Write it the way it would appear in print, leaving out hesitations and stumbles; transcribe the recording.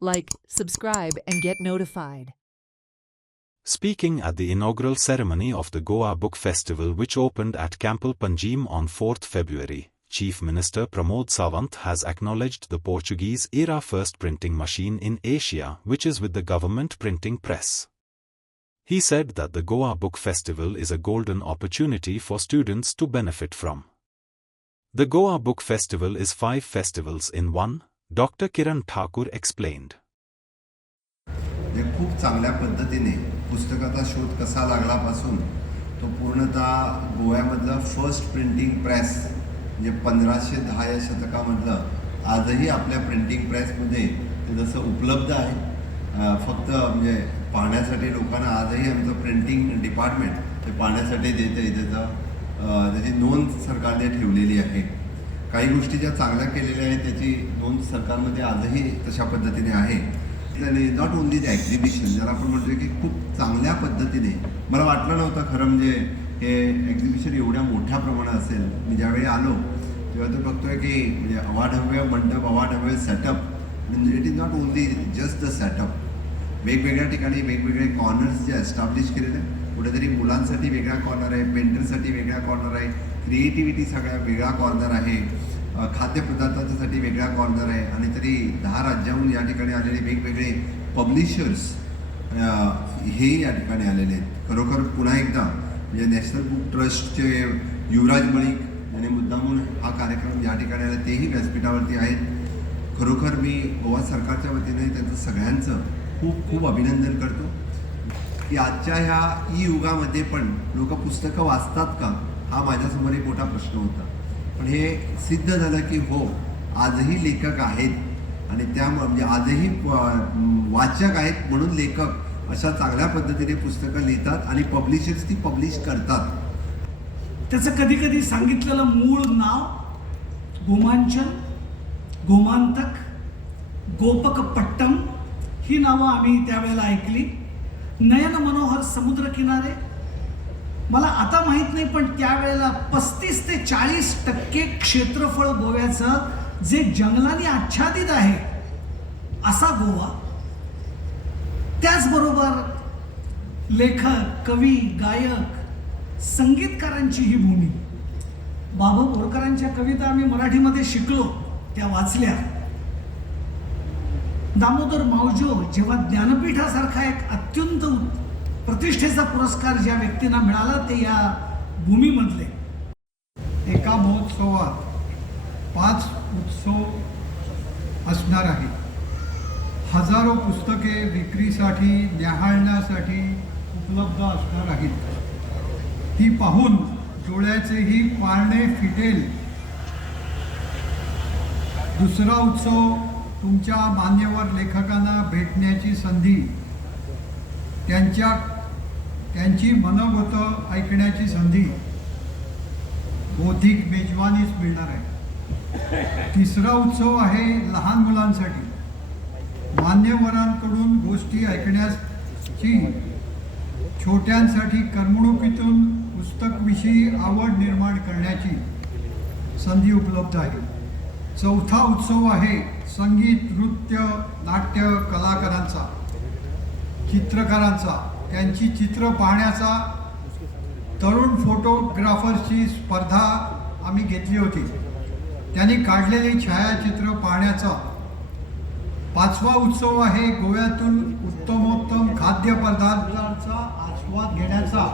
Like, subscribe, and get notified. Speaking at the inaugural ceremony of the Goa Book Festival, which opened at Campbell Panjim on 4th February, Chief Minister Pramod Sawant has acknowledged the Portuguese-era first printing machine in Asia, which is with the government printing press. He said that the Goa Book Festival is a golden opportunity for students to benefit from. The Goa Book Festival is 5 festivals in one, Dr. Kiran Thakur explained. खूप चांगल्या पद्धतीने पुस्तकाचा शोध कसा लागलापासून तो पूर्णतः गोव्यामधलं first printing press म्हणजे 1510 या शतकामधलं आजही आपल्या प्रिंटिंग प्रेसमध्ये ते जसं उपलब्ध आहे. फक्त म्हणजे पाहण्यासाठी लोकांना आजही आमचं प्रिंटिंग डिपार्टमेंट ते पाहण्यासाठी देते. त्याची नोंद सरकारने ठेवलेली आहे. काही गोष्टी ज्या चांगल्या केलेल्या आहेत त्याची नोंद सरकारमध्ये आजही तशा पद्धतीने आहे. नॉट ओनली द एक्झिबिशन ज्याला आपण म्हणतो की खूप चांगल्या पद्धतीने मला वाटलं नव्हतं खरं म्हणजे हे एक्झिबिशन एवढ्या मोठ्या प्रमाणात असेल. मी ज्यावेळी आलो तेव्हा तो बघतोय की म्हणजे अवाढव्य मंडप अवाढव्य सेटअप म्हणजे it is not only just the setup. वेगवेगळ्या ठिकाणी वेगवेगळे कॉर्नर्स जे एस्टॅब्लिश केलेले आहेत. कुठेतरी मुलांसाठी वेगळा कॉर्नर आहे, पेंटरसाठी वेगळा कॉर्नर आहे, क्रिएटिव्हिटी सगळ्या वेगळा कॉर्नर आहे, खाद्यपदार्थांसाठी वेगळा कॉर्नर आहे. आणि तरी 10 राज्याहून या ठिकाणी आलेले वेगवेगळे पब्लिशर्स हेही या ठिकाणी आलेले आहेत. खरोखर पुन्हा एकदा म्हणजे नॅशनल बुक ट्रस्टचे युवराज मलिक यांनी मुद्दामून हा कार्यक्रम या ठिकाणी आला तेही व्यासपीठावरती आहेत. खरोखर मी गोवा सरकारच्या वतीने त्यांचं सगळ्यांचं खूप खूप अभिनंदन करतो की आजच्या ह्या ई युगामध्ये पण लोक पुस्तकं वाचतात का हा माझ्यासमोर एक मोठा प्रश्न होता. पण हे सिद्ध झालं की हो आजही लेखक आहेत आणि त्या म्हणजे आजही वाचक आहेत म्हणून लेखक अशा चांगल्या पद्धतीने पुस्तकं लिहितात आणि पब्लिशर्स ती पब्लिश करतात. त्याचं कधी कधी सांगितलेलं मूळ नाव गोमांचन, गोमांतक, गोपकपट्टम ही नावं आम्ही त्यावेळेला ऐकली. नयन मनोहर समुद्रकिनारे मला आता माहीत नाही पण त्यावेळेला 35 ते 40% क्षेत्रफळ गोव्याचं जे जंगलाने आच्छादित आहे असा गोवा. त्याचबरोबर लेखक, कवी, गायक, संगीतकारांची ही भूमी. बाबा बोरकरांच्या कविता आम्ही मराठीमध्ये शिकलो, त्या वाचल्या. दामोदर मावजो जेव्हा ज्ञानपीठासारखा एक अत्यंत प्रतिष्ठेचा पुरस्कार ज्या व्यक्तींना मिळाला ते या भूमीमधले. एका महोत्सवात 5 उत्सव असणार आहे. हजारो पुस्तके विक्रीसाठी न्याहाळण्यासाठी उपलब्ध असणार आहेत. ती पाहून डोळ्याचेही पारणे फिटेल. दुसरा उत्सव तुमच्या मान्यवर लेखकांना भेटण्याची संधी, त्यांची मनोगतं ऐकण्याची संधी, बौद्धिक मेजवानीच मिळणार आहे. तिसरा उत्सव आहे लहान मुलांसाठी. मान्यवरांकडून गोष्टी ऐकण्याची, छोट्यांसाठी करमणुकीतून पुस्तकविषयी आवड निर्माण करण्याची संधी उपलब्ध आहे. चौथा उत्सव आहे संगीत, नृत्य, नाट्य कलाकारांचा, चित्रकारांचा, त्यांची चित्र पाहण्याचा. तरुण फोटोग्राफर्सची स्पर्धा आम्ही घेतली होती, त्यांनी काढलेली छायाचित्र पाहण्याचा. 5वा उत्सव आहे गोव्यातून उत्तमोत्तम खाद्यपदार्थांचा आस्वाद घेण्याचा.